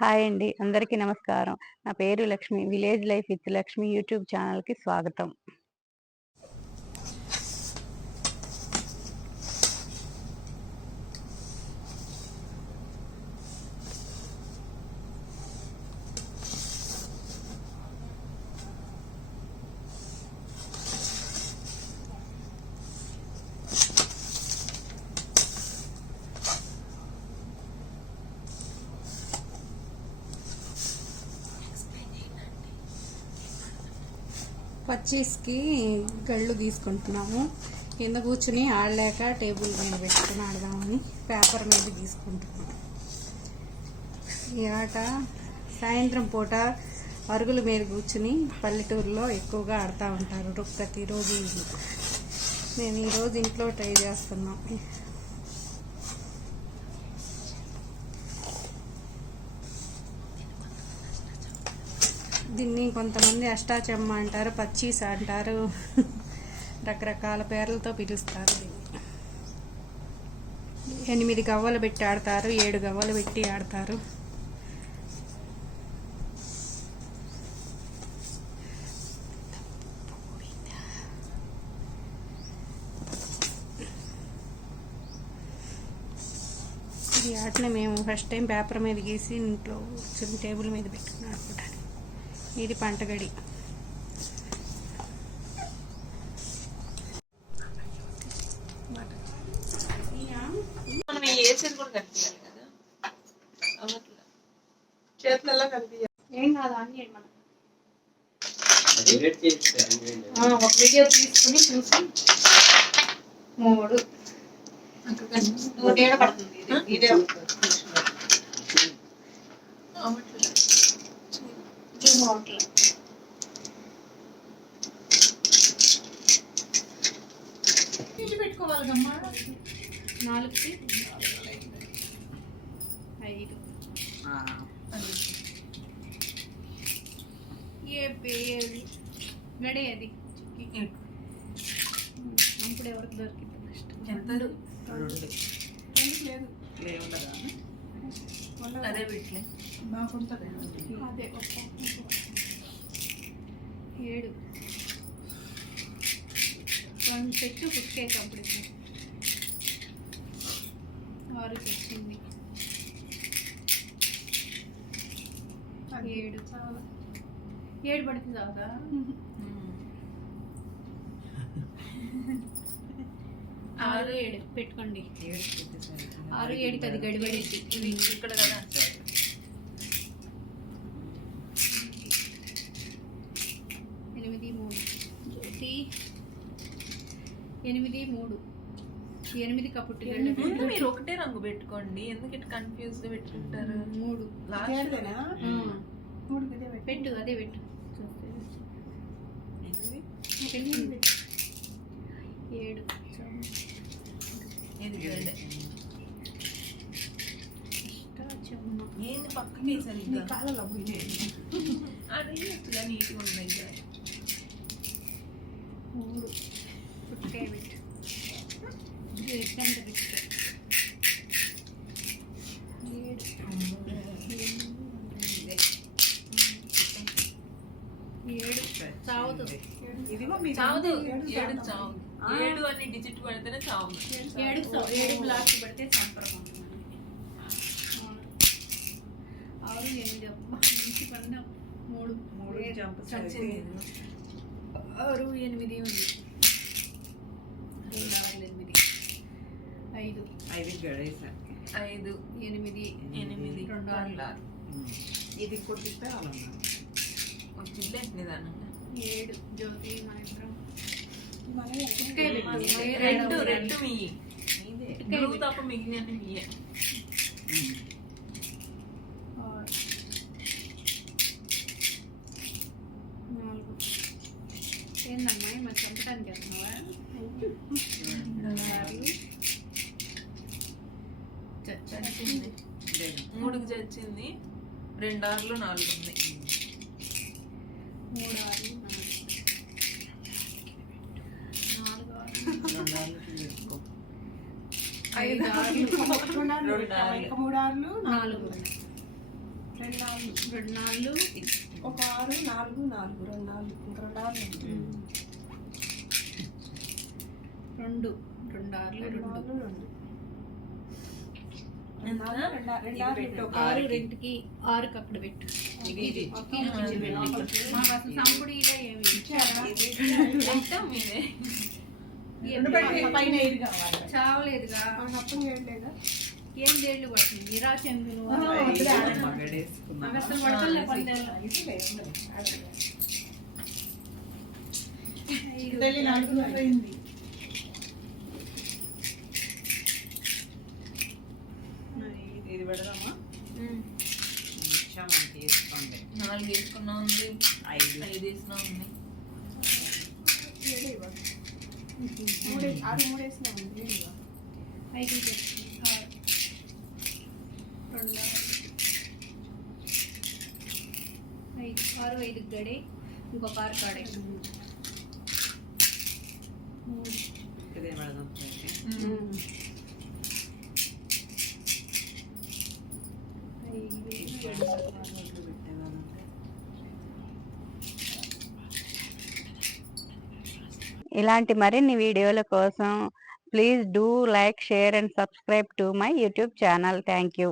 Hi అండి. అందరికీ నమస్కారం. నా పేరు Lakshmi. Village life with Lakshmi YouTube ఛానల్కి స్వాగతం. పచ్చీస్కి గళ్ళు తీసుకుంటున్నాము కింద కూర్చుని ఆడలేక టేబుల్ మీద పెట్టుకుని ఆడదామని పేపర్ మీద తీసుకుంటున్నాము ఈ ఆట సాయంత్రం పూట అరుగుల మీద కూర్చుని పల్లెటూరులో ఎక్కువగా ఆడుతూ ఉంటారు ప్రతిరోజు. నేను ఈరోజు ఇంట్లో ట్రై చేస్తున్నాను దీన్ని కొంతమంది అష్టాచమ్మ అంటారు పచ్చీస్ అంటారు. రకరకాల పేర్లతో పిలుస్తారు దీన్ని. ఎనిమిది గవ్వలు పెట్టి ఆడతారు ఏడు గవ్వలు పెట్టి ఆడతారు. ఈ ఆటని మేము ఫస్ట్ టైం పేపర్ మీద గీసి ఇంట్లో చిన్న టేబుల్ మీద పెట్టుకున్నాం అనమాట ఇది పంటగడి మనం వేసేది కూడా కనిపించాలి కదా. చేతులలో కనిపించాలి. ఏం కాదు అన్ని హైలైట్ చేసి ఒక వీడియో తీసుకుని చూసి మూడు. నూట ఏడు పడుతుంది. ఇది. ఇదే అవ్వట్లే పెట్టుకోవాలిగమ్మా నాలుగుకి ఐదు. ఏ పేరు? గడే అది. అప్పుడు ఎవరికి దొరికింది? ఫస్ట్ ఎంత అదే పెట్టలే అదే ఏడు. రెండు చెట్టు కుక్కే కంప్లీట్ ఆరు వచ్చింది ఏడు. ఏడు పడితే చాలదా? ఆరు ఏడు పెట్టుకోండి. ఆరు ఏడుకి అది గడిబడింది ఇది ఇక్కడ కదా. ఎనిమిది మూడు. జ్యోతి. ఎనిమిది మూడు. ఎనిమిది కపుట్టు ముందు మీరు ఒకటే రంగు పెట్టుకోండి? ఎందుకు ఇట్లా కన్ఫ్యూజ్గా పెట్టుకుంటారు? మూడు. పెట్టు. అదే పెట్టు. పెట్టు. ఏడు. ఏంది నీట్గా ఉన్నాయి. మూడు పెట్టు. ఎట్టంత పెట్టు ఏడు. ఏడు. చావుతుంది చావదు. ఏడు చావు. ఏడు అని డిజిట్ పడితేనే చావు. ఏడు ఏడు లాస్ట్ పెడితే సంపర్కం ఆరు ఎనిమిది మంచి పడిన మూడు. మూడు ఆరు ఎనిమిది ఉంది. రెండు ఆరు ఎనిమిది. ఐదు. ఐదు ఎనిమిది. ఎనిమిది. రెండు ఆరు. ఆరు. ఇది కొట్టిస్తే వాళ్ళన్నా వచ్చిందే నిదానంగా? ఏడు. జ్యోతి మహేంద్రం. రెండు రెండు మీ. బ్లూ తప్ప మిగిలిన మీయే నాలుగు ఏందమ్మా మరి చంపడానికి వెళ్తున్నావా? ఆరు చచ్చింది మూడుకి చచ్చింది. రెండు ఆరులు నాలుగు ఉన్నాయి మూడు ఆరు నాలుగు రెండు ఆరులు నాలుగు రెండు. నాలుగు రెండు. నాలుగు ఒక ఆరు నాలుగు నాలుగు రెండు నాలుగు రెండు. ఆరు రెండు ఆరులు ఆరు- రెండుకి ఆరుకి అక్కడ పెట్టు. అసలు సంపుడిలో ఏమి? ఇచ్చారా? మీరే చావలేదుగా. ఏం పడుతుంది? ఇరా పడతలే పందేళ్ళు ఇది పెడదామా? తీసుకోండి నాలుగు వేసుకున్నా ఉంది. ఐదు. ఐదు వేసుకున్నా ఉంది. ఆరు మూడేసినా ఉంది ఏడు ఇవ్వ. ఐదు పెట్టి ఆరు రెండు ఆరు. ఐదు ఆరు ఐదు గడి ఇంకొక ఆరు కాడే మూడు ఇదే పెడదాం ఇలాంటి మరిన్ని వీడియోల కోసం please do like share and subscribe to my YouTube channel. Thank you.